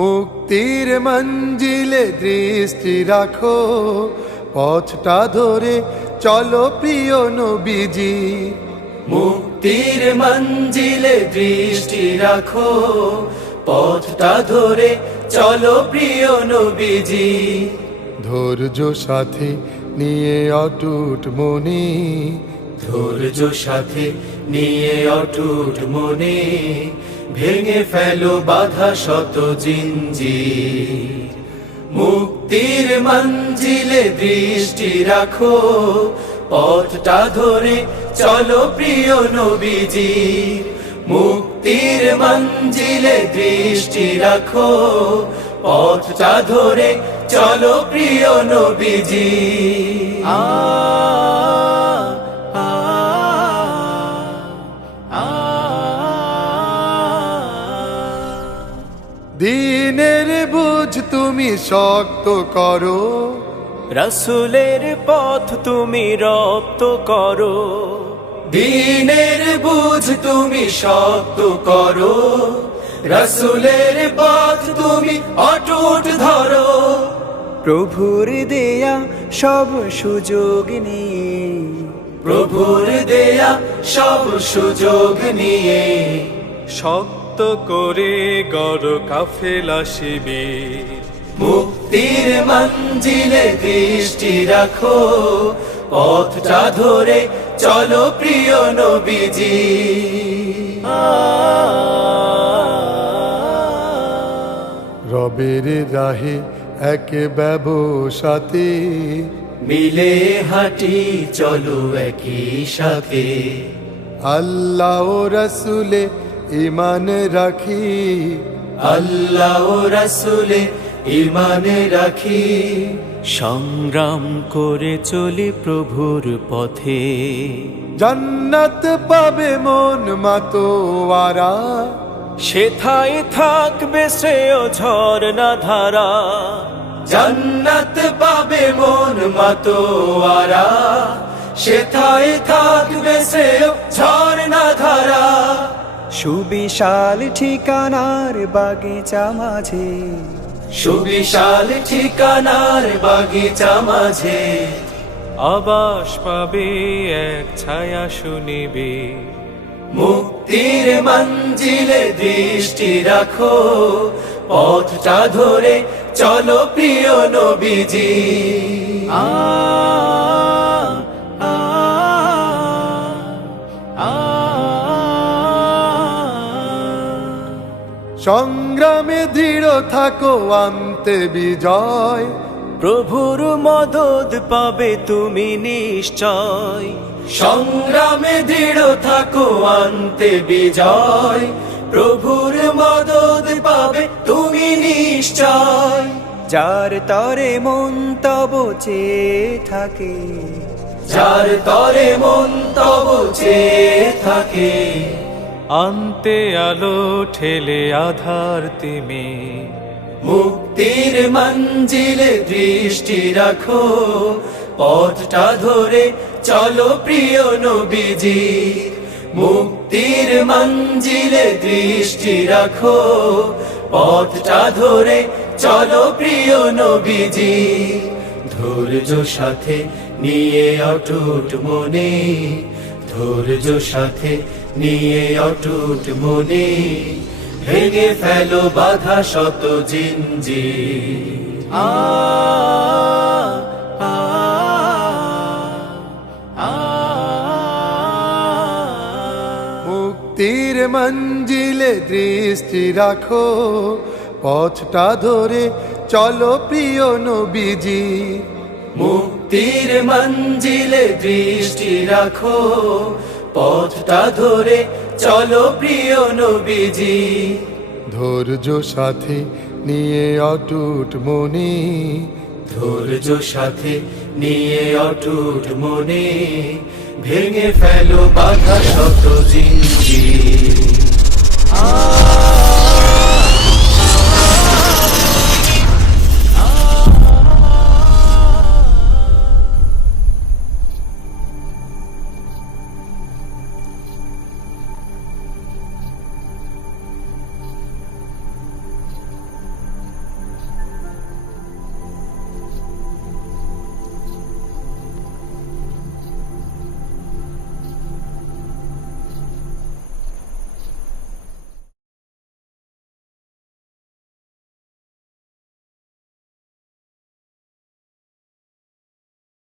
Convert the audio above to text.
মুক্তির মঞ্জিলে দৃষ্টি রাখো পথটা ধরে চলো প্রিয় নবীজি মুক্তির মঞ্জিলে দৃষ্টি রাখো পথটা ধরে চলো প্রিয় নবীজি ধৈর্য সাথে নিয়ে অটুট মনে ধৈর্য সাথে নিয়ে অটুট মনে ভেঙে ফেলো বাধা শত জিঞ্জি মুক্তির মঞ্জিলে দৃষ্টি রাখো পথটা ধরে চলো প্রিয় নবীজি মুক্তির মঞ্জিলে দৃষ্টি রাখো পথটা ধরে চলো প্রিয় নবীজি আ দিনের বুঝ তুমি শক্ত করো রসুলের পথ তুমি রপ্ত করো দিনের বুঝ তুমি শক্ত করো রসুলের পথ তুমি অটুট ধরো প্রভুর দেয়া সব সুযোগ নিয়ে প্রভুর দেয়া সব সুযোগ নিয়ে শক্ত শক্ত করে গড় কাফেলা শিবির মুক্তির মঞ্জিলে দৃষ্টি রাখো পথটা ধরে চলো প্রিয় নবীজি রবের রাহে এক ব্যবসাতে মিলে হাঁটি চলো একই সাথে আল্লাহ রসুলে ইমান রাখি আল্লাহ রাসুলে ইমান রাখি সংগ্রাম করে চলি প্রভুর পথে জন্নত পাবে মন মাতোয়ারা সেথায় থাকবে শ্রেয় না ধারা জন্নত পাবে মন মাতোয়ারা সেথায় থাকবে শ্রেয় ঝর্ণা সুবিশাল ঠিকানার বাগিচা মাঝে সুবিশাল ঠিকানার বাগিচা মাঝে আবাস পাবে এক ছায়া শুনিবে মুক্তির মঞ্জিলে দৃষ্টি রাখো পথটা ধরে চলো প্রিয় নবীজি আ সংগ্রামে দৃঢ় থাকো আনতে বিজয় প্রভুর মদত পাবে তুমি নিশ্চয় সংগ্রামে দৃঢ় থাকো আনতে বিজয় প্রভুর মদত পাবে তুমি নিশ্চয় যার তরে মন তব চেয়ে থাকে যার তরে মন তব থাকে আনতে আলো ঠেলে আধার তিমি মুক্তির মঞ্জিলে দৃষ্টি রাখো পথটা ধরে চলো প্রিয় নবীজি মুক্তির মঞ্জিলে দৃষ্টি রাখো পথটা ধরে চলো প্রিয় নবীজি ধৈর্য সাথে নিয়ে অটুট মনে ধৈর্য সাথে নিয়ে অটুট মনে ভেঙে ফেল বাধা শত জিঞ্জি আ মুক্তির মঞ্জিলে দৃষ্টি রাখো পথটা ধরে চলো প্রিয় নবীজি মুক্তির মঞ্জিলে দৃষ্টি রাখো পথটা ধরে চলো প্রিয় নবীজি ধৈর্য সাথে নিয়ে অটুট মনে ধৈর্য সাথে নিয়ে অটুট মনে ভেঙে ফেলো বাধা শত জিন্দি আ